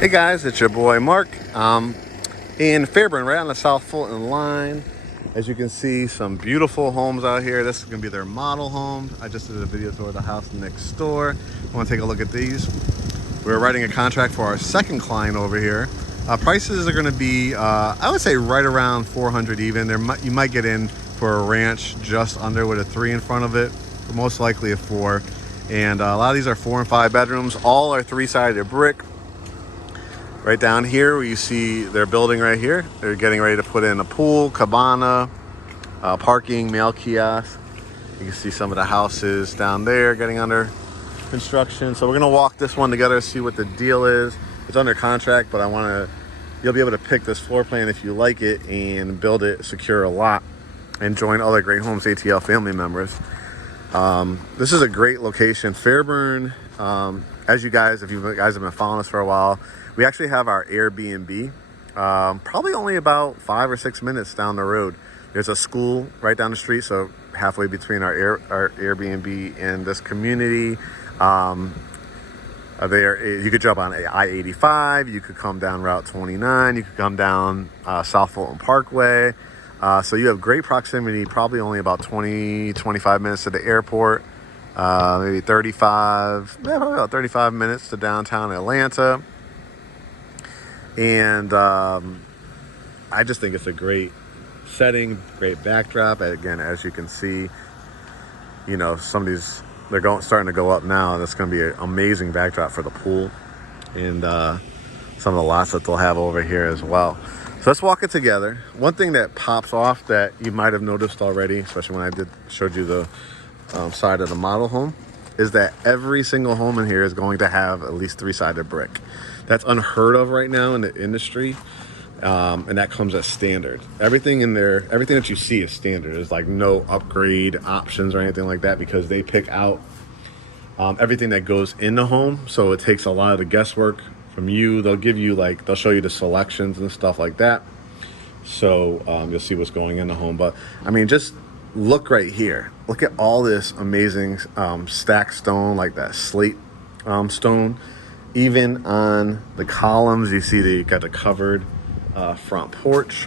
Hey guys, it's your boy Mark in Fairburn, right on the South Fulton line. As you can see, some beautiful homes out here. This is going to be their model home. I just did a video tour of the house next door. I want to take a look at these. We're writing a contract for our second client over here. Prices are going to be, I would say, right around 400 even. You might get in for a ranch just under with a 3 in front of it, but most likely a 4. And a lot of these are 4 and 5 bedrooms. All are 3-sided brick. Right down here where you see they're building right here, they're getting ready to put in a pool, cabana, parking, mail kiosk. You can see some of the houses down there getting under construction. So we're gonna walk this one together, see what the deal is. It's under contract, but you'll be able to pick this floor plan if you like it and build it, secure a lot, and join other Great Homes ATL family members. This is a great location, Fairburn. If you guys have been following us for a while, we actually have our Airbnb, probably only about 5 or 6 minutes down the road. There's a school right down the street, so halfway between our Airbnb and this community. You could jump on I-85, you could come down Route 29, you could come down South Fulton Parkway. So you have great proximity, probably only about 20-25 minutes to the airport, maybe probably about 35 minutes to downtown Atlanta. And I just think it's a great setting, great backdrop. Again, as you can see, you know, some of these, starting to go up now. That's going to be an amazing backdrop for the pool and some of the lots that they'll have over here as well. So let's walk it together. One thing that pops off that you might have noticed already, especially when I showed you the side of the model home, is that every single home in here is going to have at least 3-sided brick. That's unheard of right now in the industry, and that comes as standard. Everything in there, everything that you see is standard. There's like no upgrade options or anything like that because they pick out everything that goes in the home. So it takes a lot of the guesswork from you. They'll show you the selections and stuff like that. So you'll see what's going in the home. But I mean, just look right here. Look at all this amazing stacked stone, like that slate stone. Even on the columns, you see that you got the covered front porch.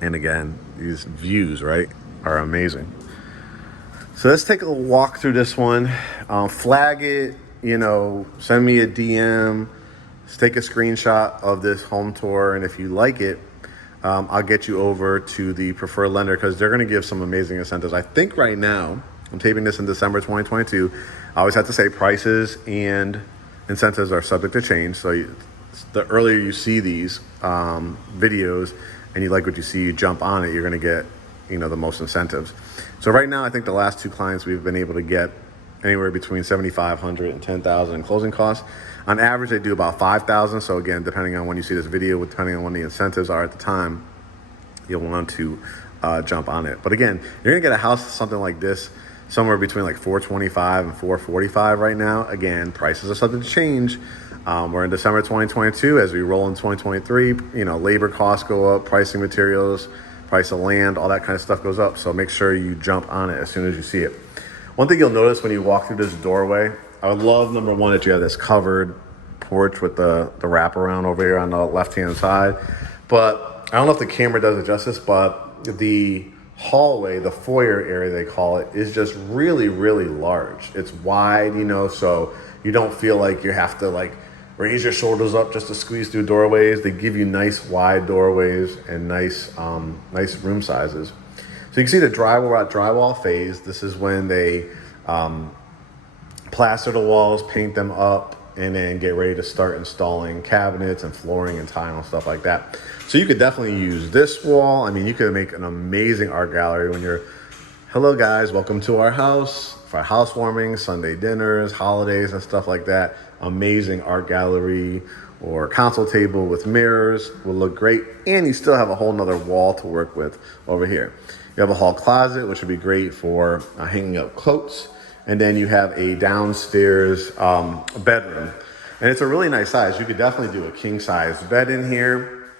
And again, these views, right, are amazing. So let's take a walk through this one. Flag it, send me a DM. Let's take a screenshot of this home tour. And if you like it, I'll get you over to the preferred lender because they're going to give some amazing incentives. I think right now, I'm taping this in December 2022. I always have to say prices and incentives are subject to change. So the earlier you see these videos and you like what you see, you jump on it, you're going to get, the most incentives. So right now, I think the last 2 clients we've been able to get anywhere between $7,500 and $10,000 in closing costs. On average, they do about $5,000. So again, depending on when you see this video, depending on when the incentives are at the time, you'll want to jump on it. But again, you're gonna get a house something like this somewhere between like $425 and $445 right now. Again, prices are subject to change. We're in December 2022. As we roll in 2023, labor costs go up, pricing materials, price of land, all that kind of stuff goes up. So make sure you jump on it as soon as you see it. One thing you'll notice when you walk through this doorway, I would love, number one, that you have this covered porch with the wraparound over here on the left-hand side. But I don't know if the camera does it justice, but the hallway, the foyer area they call it, is just really, really large. It's wide, so you don't feel like you have to raise your shoulders up just to squeeze through doorways. They give you nice wide doorways and nice room sizes. So you can see the drywall, we're at drywall phase. This is when they plaster the walls, paint them up, and then get ready to start installing cabinets and flooring and tile and stuff like that. So you could definitely use this wall. I mean, you could make an amazing art gallery when you're, hello guys, welcome to our house for housewarming, Sunday dinners, holidays and stuff like that. Amazing art gallery or console table with mirrors will look great. And you still have a whole nother wall to work with over here. You have a hall closet, which would be great for hanging up coats. And then you have a downstairs bedroom. And it's a really nice size. You could definitely do a king size bed in here.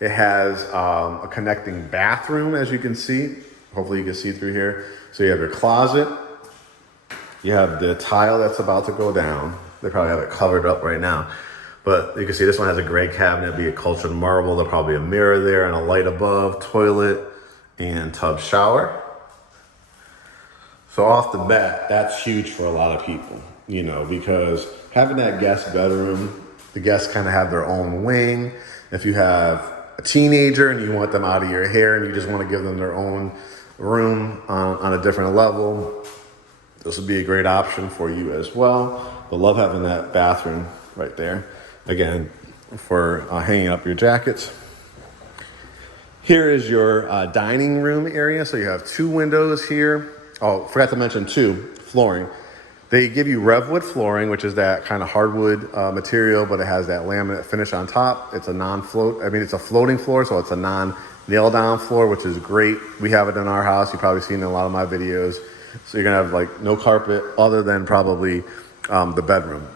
It has a connecting bathroom, as you can see. Hopefully you can see through here. So you have your closet. You have the tile that's about to go down. They probably have it covered up right now. But you can see this one has a gray cabinet, be a cultured marble. There'll probably be a mirror there and a light above, toilet and tub shower. So off the bat, that's huge for a lot of people, you know, because having that guest bedroom, the guests kind of have their own wing. If you have a teenager and you want them out of your hair and you just want to give them their own room on a different level, this would be a great option for you as well. But love having that bathroom right there. Again, for hanging up your jackets. Here is your dining room area. So you have 2 windows here. Oh, forgot to mention too, flooring. They give you Revwood flooring, which is that kind of hardwood material, but it has that laminate finish on top. It's a it's a floating floor, so it's a non-nail down floor, which is great. We have it in our house. You've probably seen it in a lot of my videos. So you're gonna have like no carpet other than probably the bedroom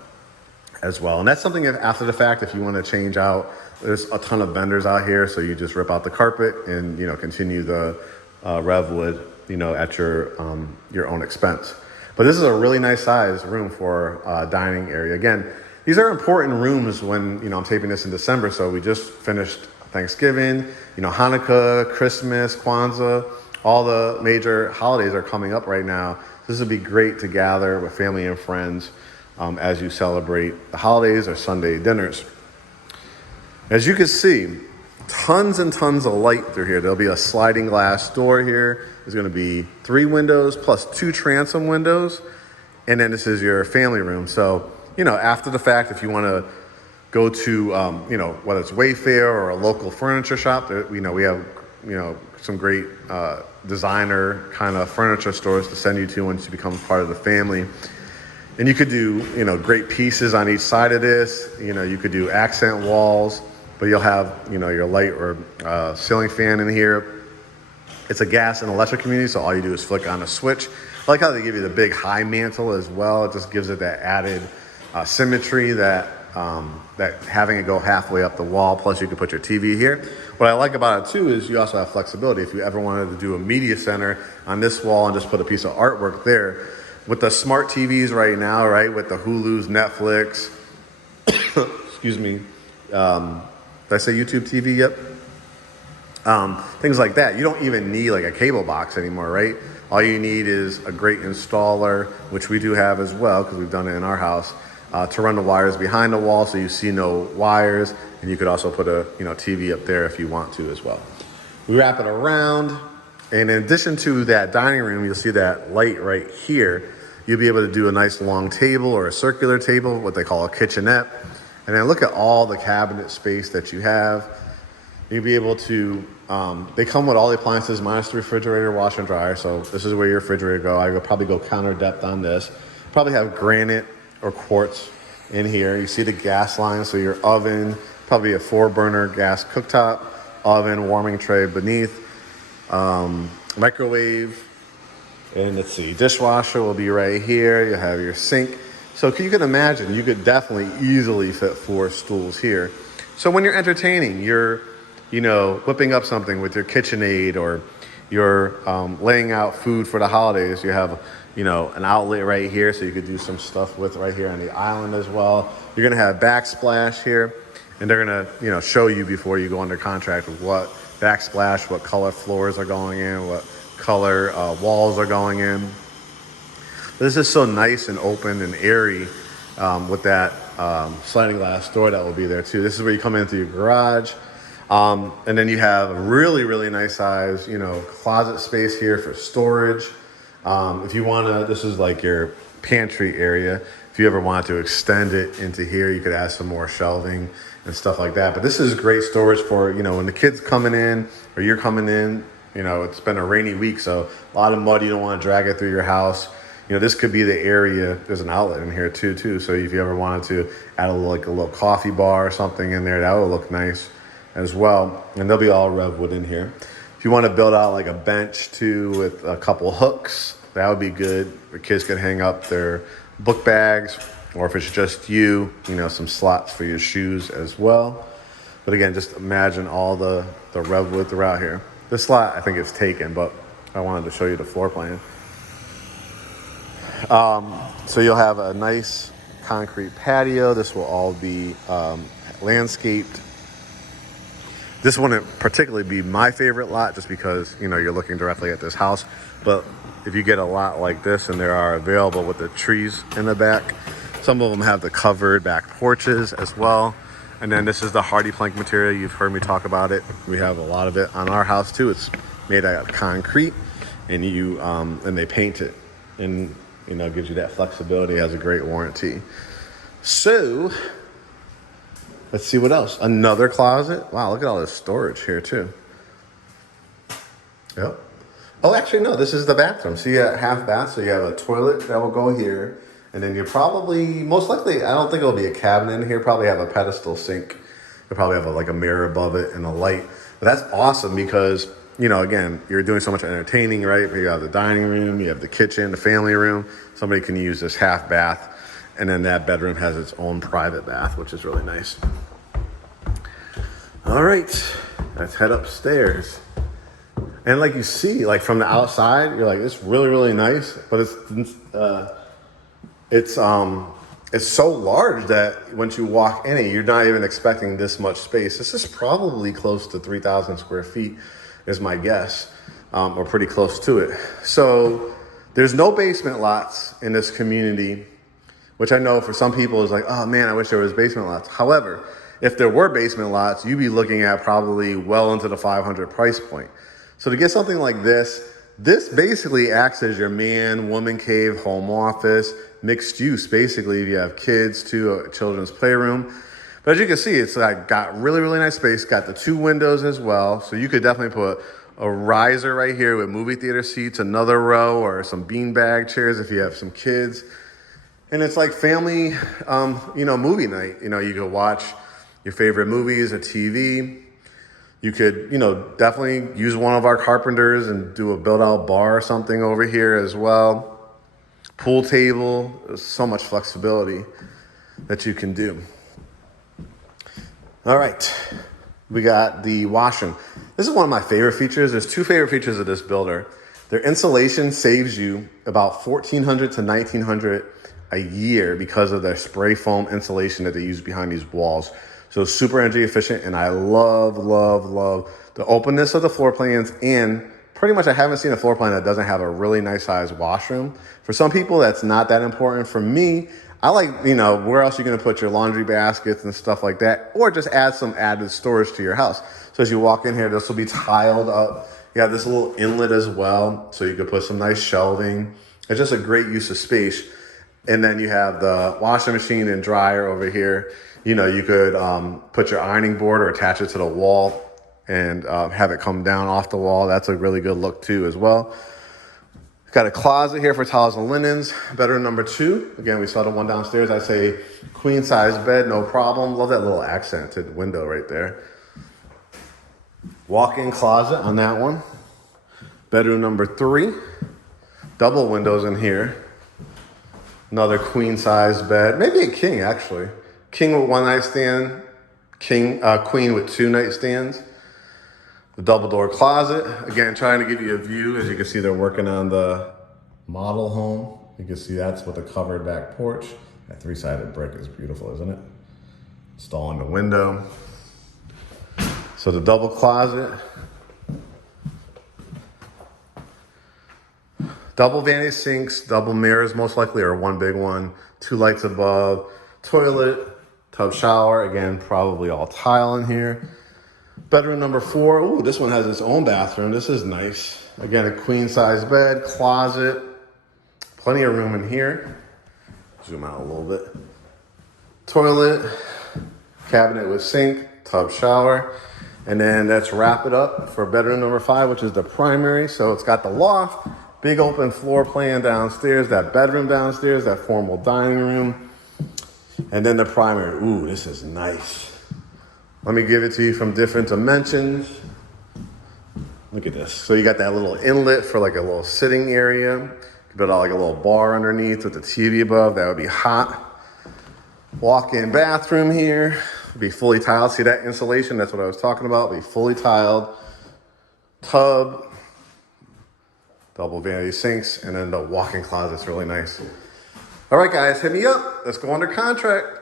as well. And that's something after the fact, if you want to change out, there's a ton of vendors out here. So you just rip out the carpet and, you know, continue the Revwood, you know, at your own expense. But this is a really nice size room for dining area. Again, these are important rooms when, you know, I'm taping this in December. So we just finished Thanksgiving, you know, Hanukkah, Christmas, Kwanzaa, all the major holidays are coming up right now. This would be great to gather with family and friends as you celebrate the holidays or Sunday dinners. As you can see, tons and tons of light through here. There'll be a sliding glass door here. There's going to be 3 windows plus 2 transom windows. And then this is your family room. So, you know, after the fact, if you want to go to, you know, whether it's Wayfair or a local furniture shop, you know, we have, you know, some great designer kind of furniture stores to send you to once you become part of the family. And you could do, you know, great pieces on each side of this. You know, you could do accent walls, but you'll have, you know, your light or ceiling fan in here. It's a gas and electric community, so all you do is flick on a switch. I like how they give you the big high mantle as well. It just gives it that added symmetry that having it go halfway up the wall, plus you can put your TV here. What I like about it too is you also have flexibility. If you ever wanted to do a media center on this wall and just put a piece of artwork there, with the smart TVs right now, right, with the Hulu's, Netflix, excuse me, did I say YouTube TV? Yep. Things like that. You don't even need like a cable box anymore, right? All you need is a great installer, which we do have as well because we've done it in our house, to run the wires behind the wall so you see no wires, and you could also put a, you know, TV up there if you want to as well. We wrap it around, and in addition to that dining room, you'll see that light right here. You'll be able to do a nice long table or a circular table, what they call a kitchenette. And then look at all the cabinet space that you have. You'll be able to, they come with all the appliances minus the refrigerator, washer, and dryer. So this is where your refrigerator go. I would probably go counter depth on this. Probably have granite or quartz in here. You see the gas line, so your oven, probably a 4-burner gas cooktop, oven, warming tray beneath, microwave, and let's see, dishwasher will be right here. You have your sink. So you can imagine, you could definitely easily fit 4 stools here. So when you're entertaining, you're, you know, whipping up something with your KitchenAid, or you're laying out food for the holidays, you have, you know, an outlet right here, so you could do some stuff with right here on the island as well. You're gonna have backsplash here, and they're gonna, you know, show you before you go under contract with what backsplash, what color floors are going in, what color walls are going in. This is so nice and open and airy with that sliding glass door that will be there too. This is where you come into your garage. And then you have a really, really nice size, you know, closet space here for storage. If you want to, this is like your pantry area. If you ever wanted to extend it into here, you could add some more shelving and stuff like that. But this is great storage for, you know, when the kids coming in or you're coming in, you know, it's been a rainy week, so a lot of mud, you don't want to drag it through your house. You know, this could be the area. There's an outlet in here too. So if you ever wanted to add a little coffee bar or something in there, that would look nice as well. And they'll be all Revwood in here. If you want to build out like a bench too with a couple hooks, that would be good. The kids could hang up their book bags, or if it's just you know, some slots for your shoes as well. But again, just imagine all the Revwood throughout here. This slot, I think it's taken, but I wanted to show you the floor plan. So you'll have a nice concrete patio. This will all be landscaped. This wouldn't particularly be my favorite lot just because, you know, you're looking directly at this house. But if you get a lot like this, and there are available with the trees in the back, some of them have the covered back porches as well. And then this is the hardy plank material. You've heard me talk about it. We have a lot of it on our house too. It's made out of concrete, and and they paint it, and you know, gives you that flexibility. It has a great warranty. So let's see what else. Another closet. Wow, look at all this storage here too. Yep. Oh, actually, no, this is the bathroom. So you got half bath, so you have a toilet that will go here. And then you probably, most likely, I don't think it'll be a cabinet in here, probably have a pedestal sink. You'll probably have like a mirror above it and a light. But that's awesome because, you know, again, you're doing so much entertaining, right? You have the dining room, you have the kitchen, the family room. Somebody can use this half bath. And then that bedroom has its own private bath, which is really nice. All right, let's head upstairs. And like you see, like from the outside, you're like, it's really, really nice. But it's so large that once you walk in it, you're not even expecting this much space. This is probably close to 3,000 square feet is my guess, or pretty close to it. So there's no basement lots in this community, which I know for some people is like, oh man, I wish there was basement lots. However, if there were basement lots, you'd be looking at probably well into the 500 price point. So to get something like this basically acts as your man, woman cave, home office, mixed use, basically, if you have kids too, a children's playroom. But as you can see, it's like got really, really nice space, got the 2 windows as well. So you could definitely put a riser right here with movie theater seats, another row, or some beanbag chairs if you have some kids. And it's like family, movie night. You know, you could watch your favorite movies, a TV. You could, definitely use one of our carpenters and do a build-out bar or something over here as well. Pool table. There's so much flexibility that you can do. All right, we got the washroom. This is one of my favorite features. There's 2 favorite features of this builder. Their insulation saves you about $1,400 to $1,900 a year because of their spray foam insulation that they use behind these walls. So super energy efficient, and I love, love, love the openness of the floor plans, and pretty much I haven't seen a floor plan that doesn't have a really nice sized washroom. For some people, that's not that important. For me, I like, where else you're going to put your laundry baskets and stuff like that, or just add some added storage to your house. So as you walk in here, this will be tiled up. You have this little inlet as well, so you could put some nice shelving. It's just a great use of space. And then you have the washing machine and dryer over here. You could put your ironing board or attach it to the wall and have it come down off the wall. That's a really good look too as well. Got a closet here for towels and linens. Bedroom number 2. Again, we saw the one downstairs. I say queen size bed, no problem. Love that little accented window right there. Walk-in closet on that one. Bedroom number 3. Double windows in here. Another queen size bed, maybe a king actually. King with 1 nightstand, queen with 2 nightstands. The double door closet. Again, trying to give you a view. As you can see, they're working on the model home. You can see that's with a covered back porch. That 3-sided brick is beautiful, isn't it? Installing the window. So the double closet. Double vanity sinks, double mirrors most likely, or one big one. 2 lights above. Toilet, tub shower. Again, probably all tile in here. Bedroom number 4. Ooh, this one has its own bathroom. This is nice. Again, a queen size bed, closet, plenty of room in here. Zoom out a little bit. Toilet, cabinet with sink, tub shower. And then let's wrap it up for bedroom number 5, which is the primary. So it's got the loft, big open floor plan downstairs, that bedroom downstairs, that formal dining room. And then the primary. Ooh, this is nice. Let me give it to you from different dimensions. Look at this. So you got that little inlet for like a little sitting area. You could build out like a little bar underneath with the TV above. That would be hot. Walk-in bathroom here. Be fully tiled. See that insulation? That's what I was talking about. Be fully tiled. Tub. Double vanity sinks. And then the walk-in closet's really nice. All right, guys, hit me up. Let's go under contract.